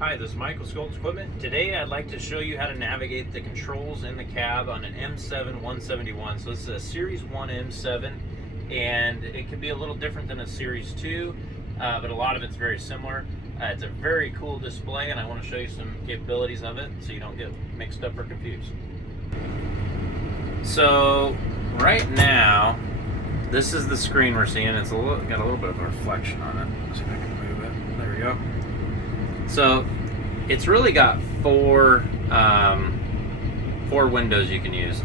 Hi, this is Michael Skolt's Equipment. Today I'd like to show you how to navigate the controls in the cab on an M7-171. So this is a Series 1 M7, and it can be a little different than a Series 2, but a lot of it's very similar. It's a very cool display, and I want to show you some capabilities of it so you don't get mixed up or confused. So right now, this is the screen we're seeing. It's got a little bit of a reflection on it. Let's see if I can move it. There we go. So it's really got four windows you can use.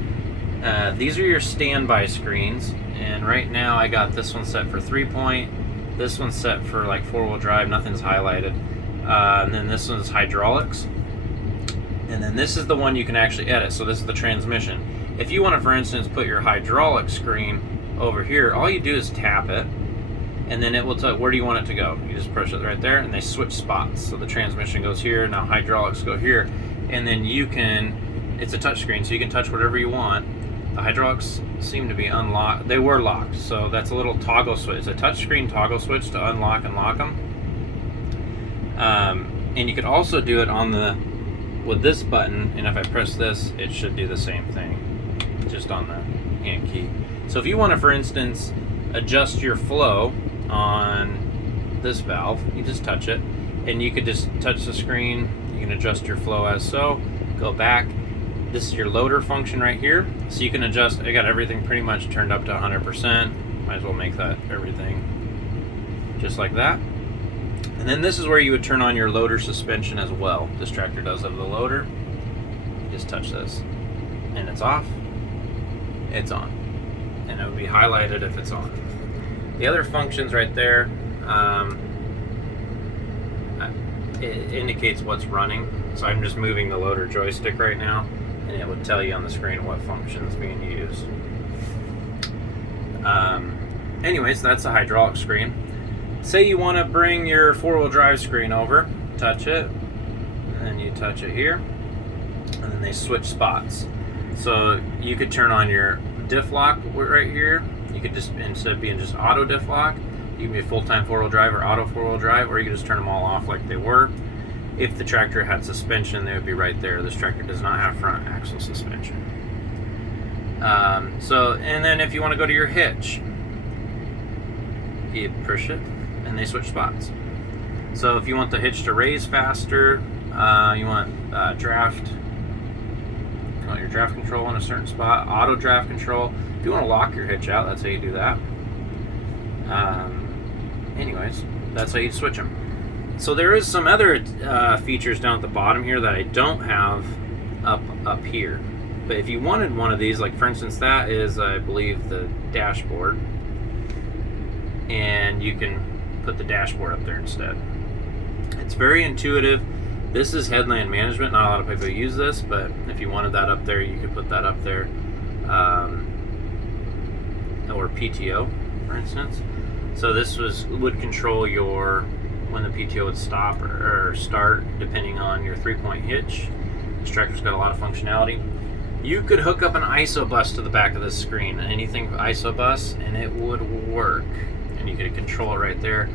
These are your standby screens, and right now I got this one set for 3-point, this one's set for like 4-wheel drive, nothing's highlighted, and then this one's hydraulics, and then this is the one you can actually edit. So this is the transmission. If you want to, for instance, put your hydraulic screen over here, all you do is tap it, and then it will tell you where do you want it to go. You just push it right there, and they switch spots. So the transmission goes here, now hydraulics go here, and then you can, it's a touch screen, so you can touch whatever you want. The hydraulics seem to be unlocked. They were locked, so that's a little toggle switch. It's a touch screen toggle switch to unlock and lock them. And you could also do it with this button, and if I press this, it should do the same thing, just on the hand key. So if you want to, for instance, adjust your flow on this valve, you just touch it, and you could just touch the screen. You can adjust your flow as so, go back. This is your loader function right here, so you can adjust. I got everything pretty much turned up to 100%. Might as well make that everything just like that. And then this is where you would turn on your loader suspension as well. This tractor does have the loader. Just touch this, and it's off, it's on, and it would be highlighted if it's on. The other functions right there, it indicates what's running. So I'm just moving the loader joystick right now, and it would tell you on the screen what function is being used. Anyways, that's a hydraulic screen. Say you want to bring your 4-wheel drive screen over, touch it, and then you touch it here, and then they switch spots. So you could turn on your diff lock right here. You could just, instead of being just auto diff lock, you can be a full-time 4-wheel drive or auto 4-wheel drive, or you could just turn them all off like they were. If the tractor had suspension, they would be right there. This tractor does not have front axle suspension. And then if you want to go to your hitch, you push it, and they switch spots. So if you want the hitch to raise faster, you want draft, you want your draft control in a certain spot, auto draft control. If you want to lock your hitch out, that's how you do that. Anyways, that's how you switch them. So there is some other features down at the bottom here that I don't have up here. But if you wanted one of these, like for instance, that is, I believe, the dashboard, and you can put the dashboard up there instead. It's very intuitive. This is headland management. Not a lot of people use this, but if you wanted that up there, you could put that up there. Or PTO, for instance. So this would control your, when the PTO would stop or start, depending on your 3-point hitch. This tractor's got a lot of functionality. You could hook up an ISO bus to the back of this screen, anything ISO bus, and it would work. And you could control it right there.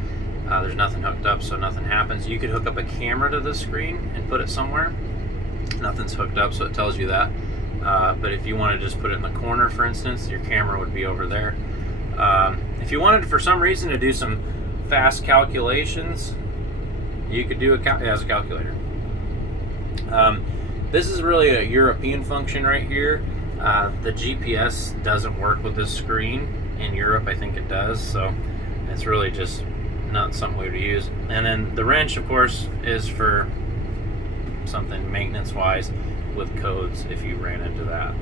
There's nothing hooked up, so nothing happens. You could hook up a camera to the screen and put it somewhere. Nothing's hooked up, so it tells you that. But if you want to just put it in the corner, for instance, your camera would be over there. If you wanted, for some reason, to do some fast calculations, you could do it as a calculator. This is really a European function right here. The GPS doesn't work with this screen. In Europe, I think it does, so it's really just not something we would use. And then the wrench, of course, is for something maintenance-wise with codes if you ran into that.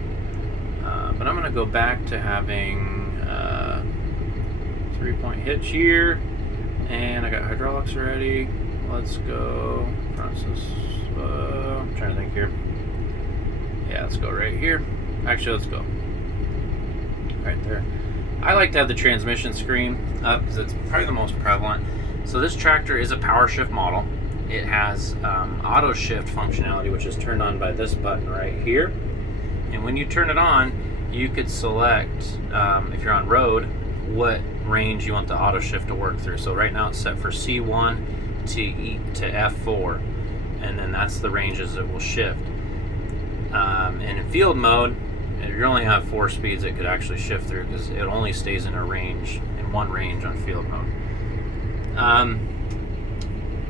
But I'm going to go back to having 3-point hitch here, and I got hydraulics ready. Let's go. I'm trying to think here. Yeah, let's go right here. Actually, let's go right there. I like to have the transmission screen up because it's probably the most prevalent. So this tractor is a power shift model. It has auto shift functionality, which is turned on by this button right here. And when you turn it on, you could select, if you're on road, what range you want the auto shift to work through. So right now it's set for C1 to F4. and then that's the ranges it will shift. And in field mode, you only have 4 speeds it could actually shift through, because it only stays in one range on field mode.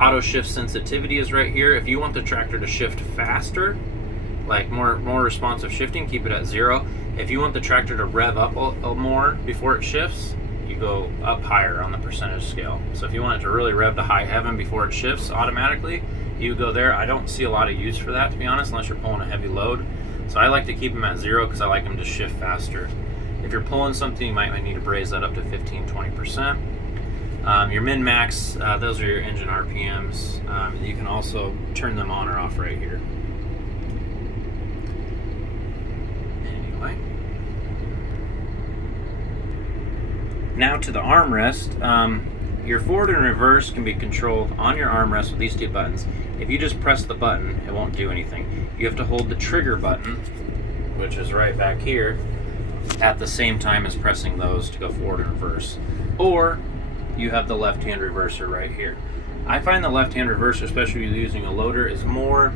Auto shift sensitivity is right here. If you want the tractor to shift faster, like more responsive shifting, keep it at 0. If you want the tractor to rev up more before it shifts, you go up higher on the percentage scale. So if you want it to really rev to high heaven before it shifts automatically, you go there. I don't see a lot of use for that, to be honest, unless you're pulling a heavy load. So I like to keep them at 0 because I like them to shift faster. If you're pulling something, you might need to raise that up to 15-20%. Your min-max, those are your engine RPMs. You can also turn them on or off right here. Anyway. Now to the armrest. Your forward and reverse can be controlled on your armrest with these 2 buttons. If you just press the button, it won't do anything. You have to hold the trigger button, which is right back here, at the same time as pressing those to go forward and reverse. Or you have the left-hand reverser right here. I find the left-hand reverser, especially using a loader, is more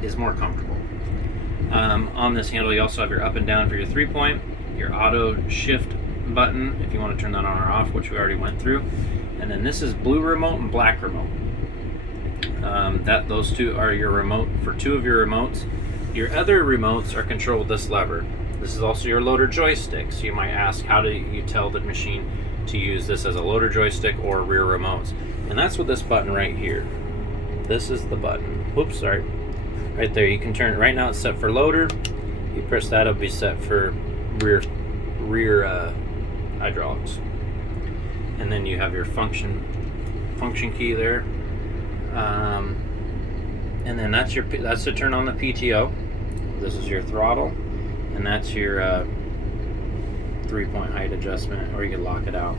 comfortable. On this handle, you also have your up and down for your 3-point, your auto shift button if you want to turn that on or off, which we already went through. And then this is blue remote and black remote. Those 2 are your remote for 2 of your remotes. Your other remotes are controlled with this lever. This is also your loader joystick. So you might ask, how do you tell the machine to use this as a loader joystick or rear remotes? And that's with this button right here. This is the button. Whoops, sorry. Right there, you can turn it. Right now it's set for loader. You press that, it'll be set for rear hydraulics. And then you have your function key there. And then that's to turn on the PTO. This is your throttle, and that's your 3-point height adjustment, or you can lock it out.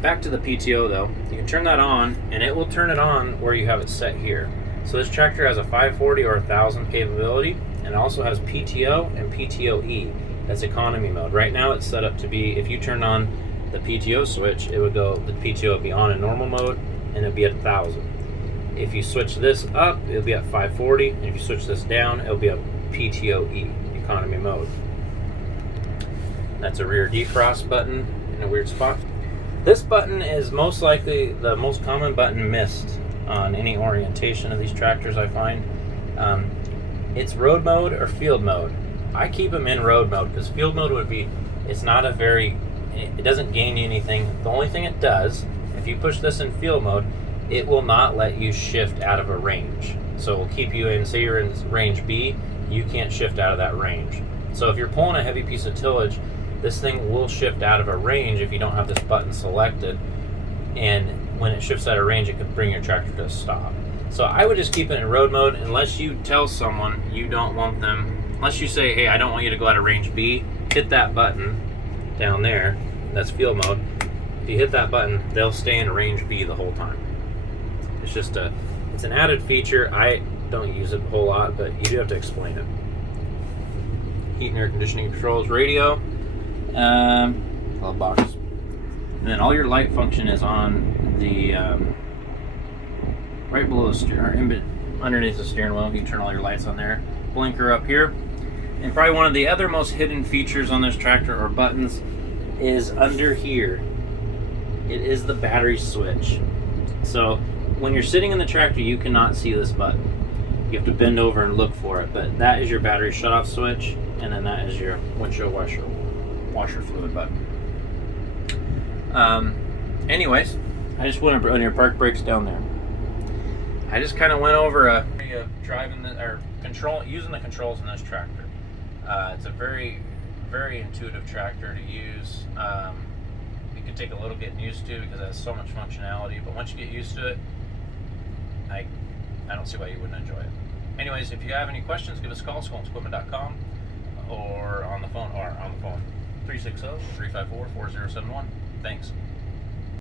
Back to the PTO though, you can turn that on, and it will turn it on where you have it set here. So this tractor has a 540 or 1000 capability, and it also has PTO and PTO-E. That's economy mode. Right now it's set up to be, if you turn on the PTO switch, the PTO would be on in normal mode, and it'd be at 1000. If you switch this up, it'll be at 540, and if you switch this down, it'll be at PTO-E, economy mode. That's a rear defrost button in a weird spot. This button is most likely the most common button missed on any orientation of these tractors, I find. It's road mode or field mode. I keep them in road mode because field mode it doesn't gain you anything. The only thing it does, if you push this in field mode, it will not let you shift out of a range. So it will keep you in, say you're in range B, you can't shift out of that range. So if you're pulling a heavy piece of tillage, this thing will shift out of a range if you don't have this button selected. And when it shifts out of range, it could bring your tractor to a stop. So I would just keep it in road mode unless you tell someone you don't want them, unless you say, hey, I don't want you to go out of range B, hit that button down there, that's field mode. If you hit that button, they'll stay in range B the whole time. It's an added feature. I don't use it a whole lot, but you do have to explain it. Heat and air conditioning controls, radio, glove box. And then all your light function is on the right below the steering, underneath the steering wheel. You can turn all your lights on there. Blinker up here. And probably one of the other most hidden features on this tractor, or buttons, is under here. It is the battery switch. So when you're sitting in the tractor, you cannot see this button. You have to bend over and look for it, but that is your battery shutoff switch, and then that is your windshield washer fluid button. Anyways, I just went on your park brakes down there. I just kind of went over using the controls in this tractor. It's a very, very intuitive tractor to use. It could take a little getting used to because it has so much functionality, but once you get used to it, I don't see why you wouldn't enjoy it. Anyways, if you have any questions, give us a call, SchoolsEquipment.com, or on the phone, 360-354-4071. Thanks.